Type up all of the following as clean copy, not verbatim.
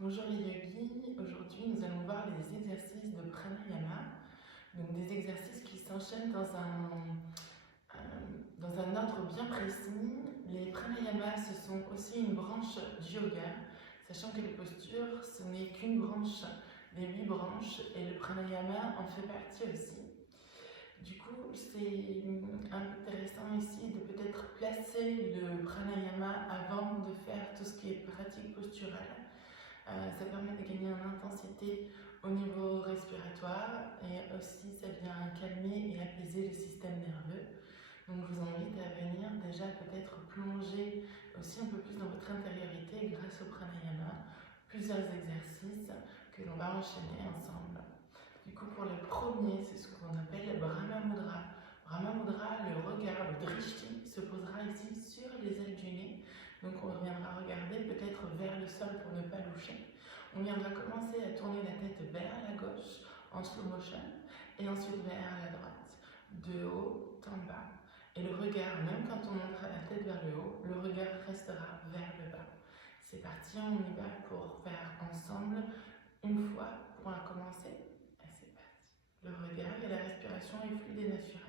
Bonjour les yogis, aujourd'hui nous allons voir les exercices de pranayama, donc des exercices qui s'enchaînent dans un ordre bien précis. Les pranayamas ce sont aussi une branche du yoga, sachant que les postures ce n'est qu'une branche des 8 branches et le pranayama en fait partie aussi. Du coup, c'est intéressant ici de peut-être placer le pranayama avant de faire tout ce qui est pratique posturale. Ça permet de gagner en intensité au niveau respiratoire et aussi ça vient calmer et apaiser le système nerveux. Donc je vous invite à venir déjà peut-être plonger aussi un peu plus dans votre intériorité grâce au pranayama. Plusieurs exercices que l'on va enchaîner ensemble. Du coup pour le premier, c'est ce qu'on appelle Brahma Mudra. Brahma Mudra, le regard, le drishti, se posera ici sur les ailes du nez. Donc on reviendra regarder peut-être vers le sol pour ne pas loucher. On viendra commencer à tourner la tête vers la gauche en slow motion et ensuite vers la droite, de haut en bas. Et le regard, même quand on montrera la tête vers le haut, le regard restera vers le bas. C'est parti, on y va pour faire ensemble une fois pour commencer. Et c'est parti. Le regard et la respiration est fluide et naturelle.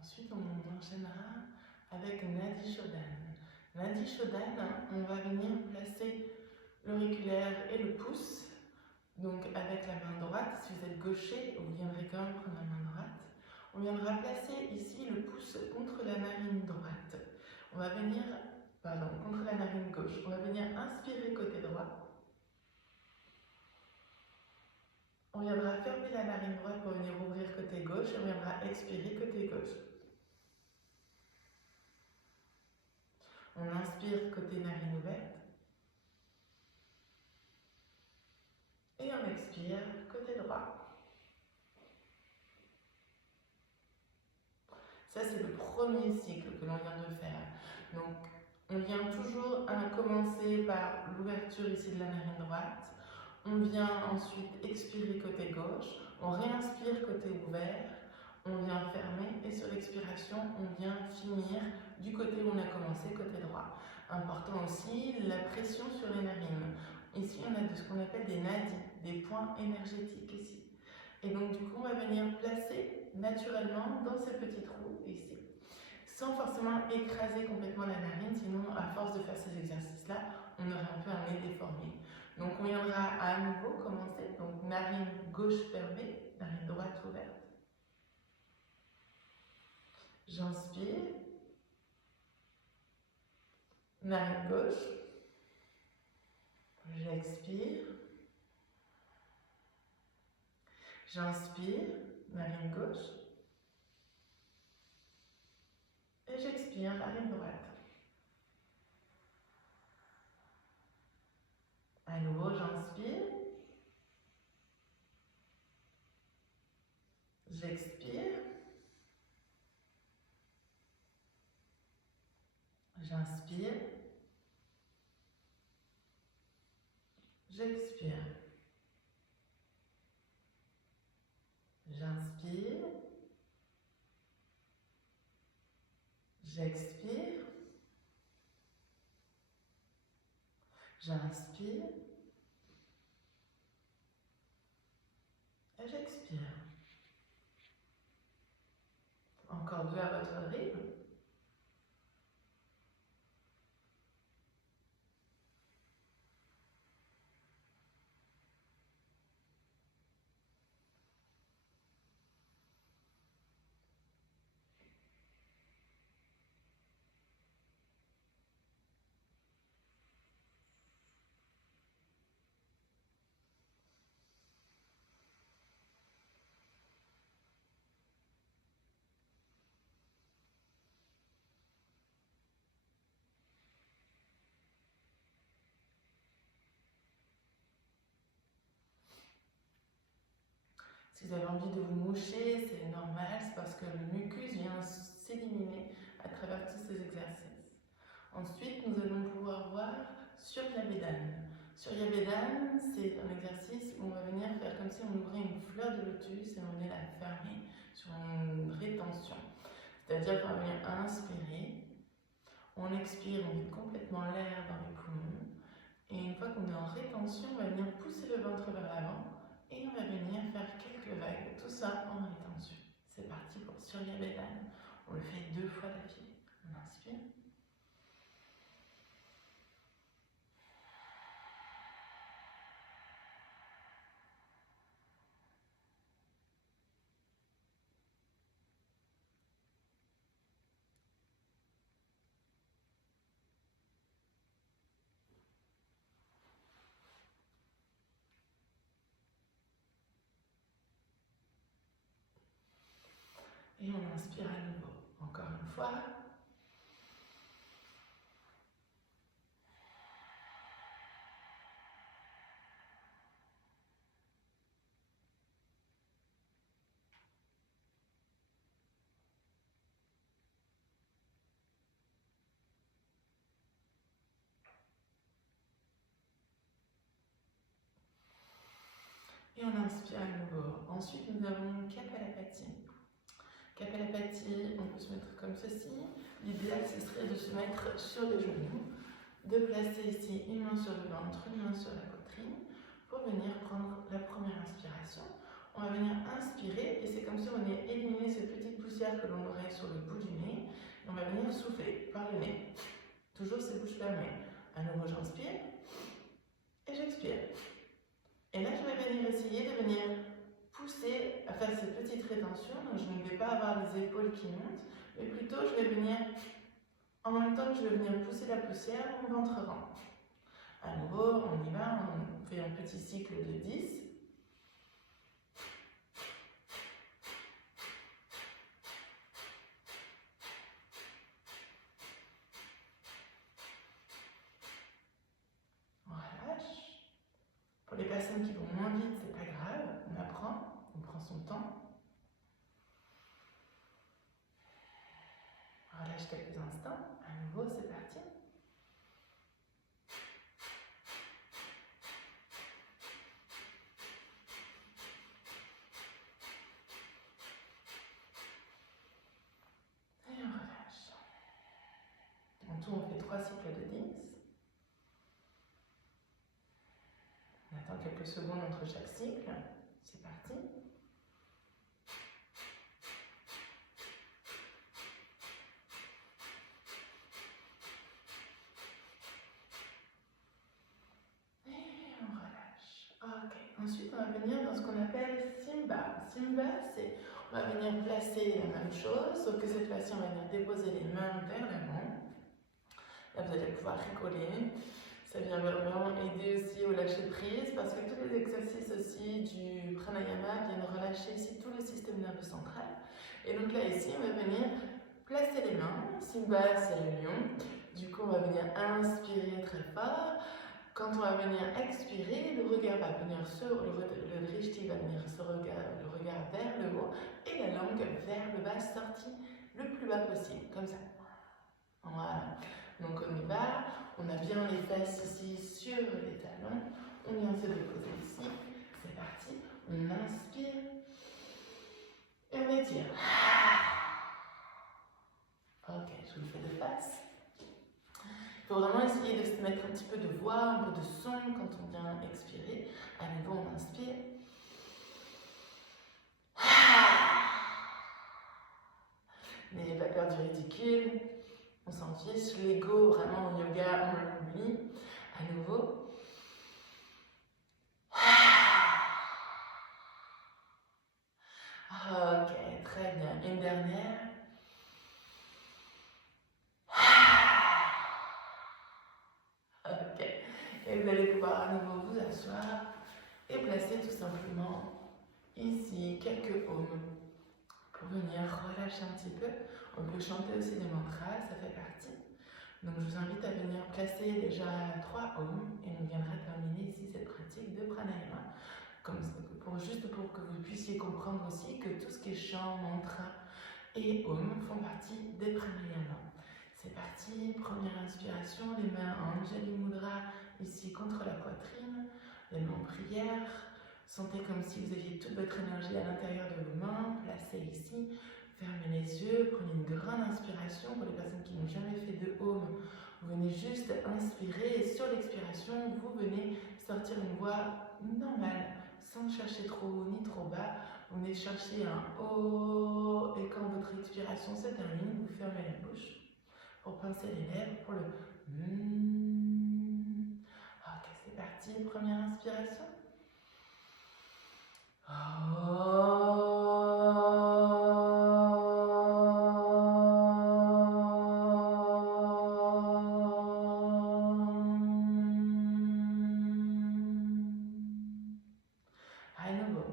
Ensuite, on enchaînera avec Nadi Shodhan. Nadi Shodhan, on va venir placer l'auriculaire et le pouce, donc avec la main droite. Si vous êtes gaucher, vous viendrez quand même prendre la main droite. On viendra placer ici le pouce contre la narine droite. On va venir, contre la narine gauche. On va venir inspirer côté droit. On viendra fermer la narine droite pour venir ouvrir côté gauche. Et on viendra expirer côté gauche. On inspire côté narine ouverte. Et on expire côté droit. Ça, c'est le premier cycle que l'on vient de faire. Donc, on vient toujours à commencer par l'ouverture ici de la narine droite. On vient ensuite expirer côté gauche. On réinspire côté ouvert. On vient fermer et sur l'expiration, on vient finir du côté où on a commencé, côté droit. Important aussi, la pression sur les narines. Ici, on a de ce qu'on appelle des nadis, des points énergétiques ici. Et donc, du coup, on va venir placer naturellement dans ces petits trous ici, sans forcément écraser complètement la narine, sinon, à force de faire ces exercices-là, on aurait un peu un nez déformé. Donc, on viendra à nouveau commencer. Donc, narine gauche fermée, narine droite ouverte. J'inspire, narine gauche, j'expire, j'inspire, narine gauche, et j'expire, narine droite. À nouveau, j'inspire, j'expire, j'inspire, j'expire, j'inspire, j'expire, J'inspire et j'expire. Encore 2 à votre rythme. Si vous avez envie de vous moucher, c'est normal, c'est parce que le mucus vient s'éliminer à travers tous ces exercices. Ensuite, nous allons pouvoir voir Surya Vedana. Surya Vedana, c'est un exercice où on va venir faire comme si on ouvrait une fleur de lotus et on venait la fermer sur une rétention. C'est-à-dire qu'on va venir inspirer, on expire, on vide complètement l'air dans les poumons. Et une fois qu'on est en rétention, on va venir pousser le ventre vers l'avant et on va venir faire quelques vagues, tout ça en rétention. C'est parti pour Surya Vedana. On le fait 2 fois d'affilée. On inspire. Et on inspire à nouveau. Encore une fois. Et on inspire à nouveau. Ensuite, nous avons Kapalabhati. Kapalabhati, on peut se mettre comme ceci. L'idéal, ce serait de se mettre sur les genoux, de placer ici une main sur le ventre, une main sur la poitrine, pour venir prendre la première inspiration. On va venir inspirer, et c'est comme si on venait éliminer cette petite poussière que l'on aurait sur le bout du nez. Et on va venir souffler par le nez. Toujours ces bouches fermées. À nouveau, j'inspire, et j'expire. Et là, je vais venir essayer de venir pousser à faire cette petite rétention. Donc, je ne vais pas avoir les épaules qui montent, mais plutôt je vais venir, en même temps que je vais venir pousser la poussière, mon ventre rentre. À nouveau, on y va, on fait un petit cycle de 10. On relâche. Pour les personnes qui vont moins vite, c'est pas grave, on apprend, on prend son temps. On relâche quelques instants. À nouveau, c'est parti. Et on relâche. En tout, on fait 3 cycles de 10. On attend quelques secondes entre chaque cycle. C'est parti. Ensuite, on va venir dans ce qu'on appelle Simba. Simba, c'est, on va venir placer la même chose, sauf que cette fois-ci, on va venir déposer les mains vers l'avant. Là, vous allez pouvoir rigoler. Ça vient vraiment aider aussi au lâcher prise, parce que tous les exercices aussi du pranayama viennent relâcher ici tout le système nerveux central. Et donc là, ici, on va venir placer les mains. Simba, c'est le lion. Du coup, on va venir inspirer très fort. Quand on va venir expirer, le regard va venir sur le drishti va venir sur le regard vers le haut et la langue vers le bas, sortie le plus bas possible, comme ça. Voilà. Donc on y va, on a bien les fesses ici sur les talons, on vient se déposer ici, c'est parti, on inspire et on étire. Ok, je vous le fais de face. faut vraiment essayer de se mettre un petit peu de voix, un peu de son quand on vient expirer. À nouveau, on inspire. N'ayez pas peur du ridicule, on s'en fiche. L'ego, vraiment au yoga, on l'oublie. À nouveau. Ok, très bien. Une dernière. Ok. Et vous allez pouvoir à nouveau vous asseoir et placer tout simplement ici quelques aumes pour venir relâcher un petit peu. On peut chanter aussi des mantras, ça fait partie. Donc je vous invite à venir placer déjà 3 aumes et on viendra terminer ici cette pratique de pranayama. Juste pour que vous puissiez comprendre aussi que tout ce qui est chant, mantra et om font partie des pranayama. C'est parti, première inspiration, les mains en Anjali Mudra ici contre la poitrine, les mains en prière. Sentez comme si vous aviez toute votre énergie à l'intérieur de vos mains, placez ici. Fermez les yeux, prenez une grande inspiration. Pour les personnes qui n'ont jamais fait de Om, vous venez juste inspirer et sur l'expiration, vous venez sortir une voix normale, sans chercher trop haut ni trop bas. Vous venez chercher un O et quand votre expiration se termine, vous fermez la bouche pour pincer les lèvres pour le Ok, c'est parti, première inspiration. À nouveau.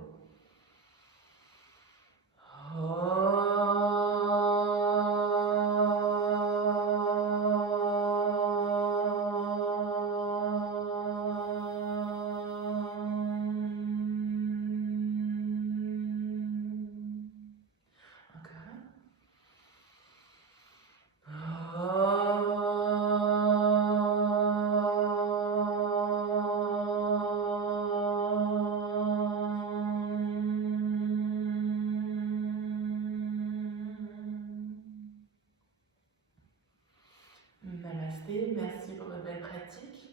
Namasté, merci pour votre belle pratique.